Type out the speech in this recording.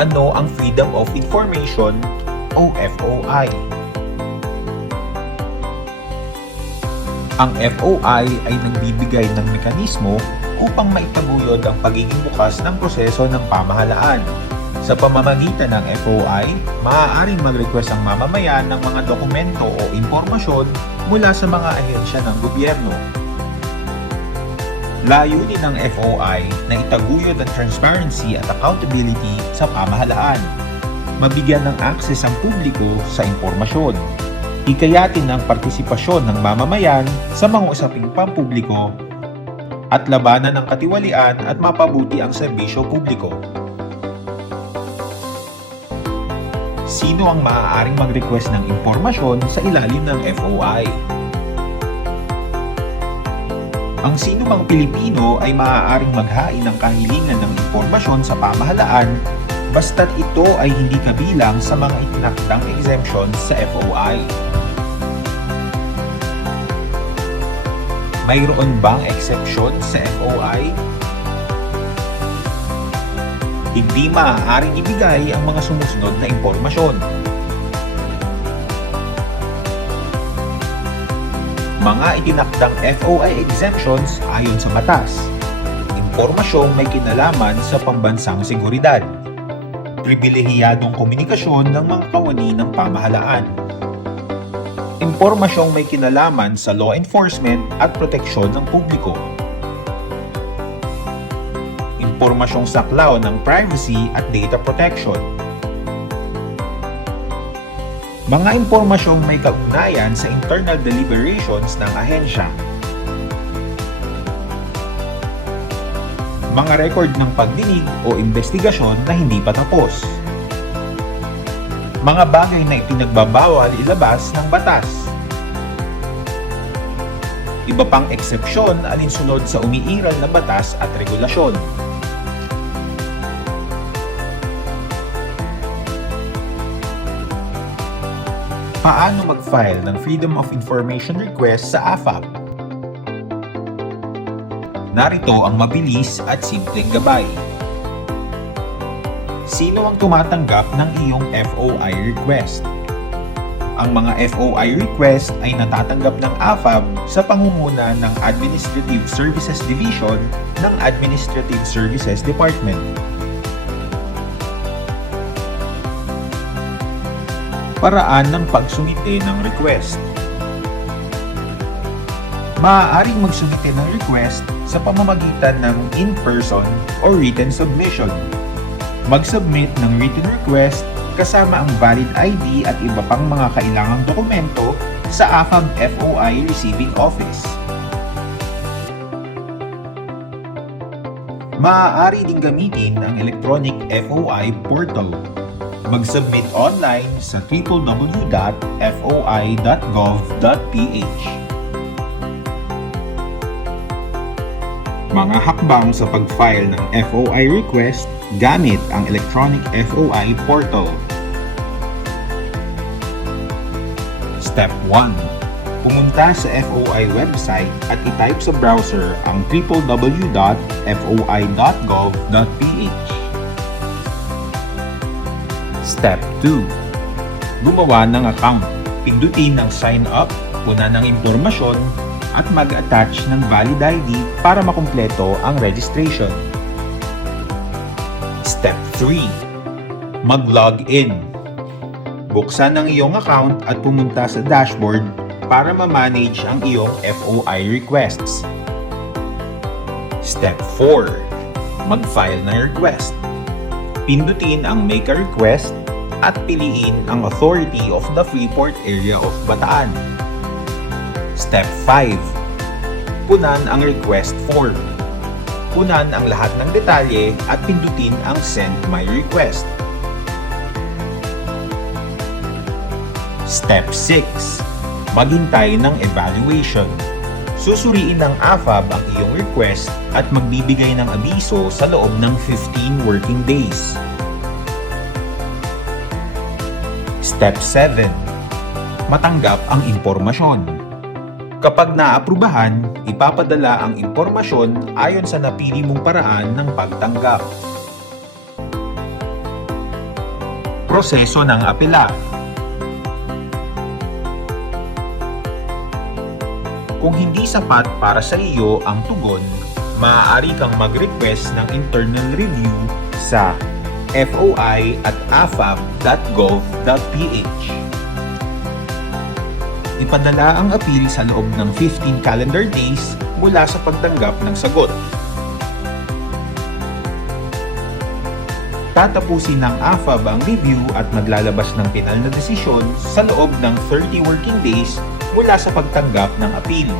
Ano ang Freedom of Information o FOI? Ang FOI ay nagbibigay ng mekanismo upang maitaguyod ang pagiging bukas ng proseso ng pamahalaan. Sa pamamagitan ng FOI, maaaring mag-request ang mamamayan ng mga dokumento o impormasyon mula sa mga ahensya ng gobyerno. Layunin ng FOI na itaguyod ang transparency at accountability sa pamahalaan. Mabigyan ng akses ang publiko sa impormasyon. Hikayatin ang partisipasyon ng mamamayan sa mga usaping pampubliko at labanan ng katiwalian at mapabuti ang serbisyo publiko. Sino ang maaaring mag-request ng impormasyon sa ilalim ng FOI? Ang sinumang Pilipino ay maaaring maghain ng kahilingan ng impormasyon sa pamahalaan basta't ito ay hindi kabilang sa mga itinakdang exemptions sa FOI. Mayroon bang exception sa FOI? Hindi maaaring ibigay ang mga sumusunod na impormasyon. Mga itinakdang FOI exemptions ayon sa batas. Impormasyong may kinalaman sa pambansang seguridad. Pribilehiyadong komunikasyon ng mga kawani ng pamahalaan. Impormasyong may kinalaman sa law enforcement at proteksyon ng publiko. Impormasyong saklaw ng privacy at data protection. Mga impormasyong may kaugnayan sa internal deliberations ng ahensya. Mga record ng pagdinig o investigasyon na hindi pa tapos. Mga bagay na ipinagbabawal ilabas ng batas. Iba pang eksepsyon alinsunod sa umiiral na batas at regulasyon. Paano mag-file ng Freedom of Information request sa AFAP? Narito ang mabilis at simpleng gabay. Sino ang tumatanggap ng iyong FOI request? Ang mga FOI request ay natatanggap ng AFAB sa pangunguna ng Administrative Services Division ng Administrative Services Department. Paraan ng pagsumite ng request. Maaaring magsumite ng request sa pamamagitan ng in-person or written submission. Mag-submit ng written request kasama ang valid ID at iba pang mga kailangang dokumento sa AFAB FOI Receiving Office. Maaari ding gamitin ang electronic FOI portal. Mag-submit online sa www.foi.gov.ph. Mga hakbang sa pag-file ng FOI request gamit ang electronic FOI portal. Step 1. Pumunta sa FOI website at itype sa browser ang www.foi.gov.ph. Step 2. Gumawa ng account. Pindutin ang sign up, punan ng impormasyon, at mag-attach ng valid ID para makumpleto ang registration. Step 3. Mag-log in. Buksan ang iyong account at pumunta sa dashboard para ma-manage ang iyong FOI requests. Step 4. Mag-file ng request. Pindutin ang Make a Request at piliin ang Authority of the Freeport Area of Bataan. Step 5. Punan ang request form. Punan ang lahat ng detalye at pindutin ang Send My Request. Step 6. Maghintay ng evaluation. Susuriin ng AFAB ang iyong request at magbibigay ng abiso sa loob ng 15 working days. Step 7. Matanggap ang impormasyon. Kapag naaprubahan, ipapadala ang impormasyon ayon sa napili mong paraan ng pagtanggap. Proseso ng apela. Kung hindi sapat para sa iyo ang tugon, maaari kang mag-request ng internal review sa foi@afab.gov.ph. Ipadala ang appeal sa loob ng 15 calendar days mula sa pagtanggap ng sagot. Tatapusin ng AFAB ang review at maglalabas ng pinal na desisyon sa loob ng 30 working days mula sa pagtanggap ng appeal.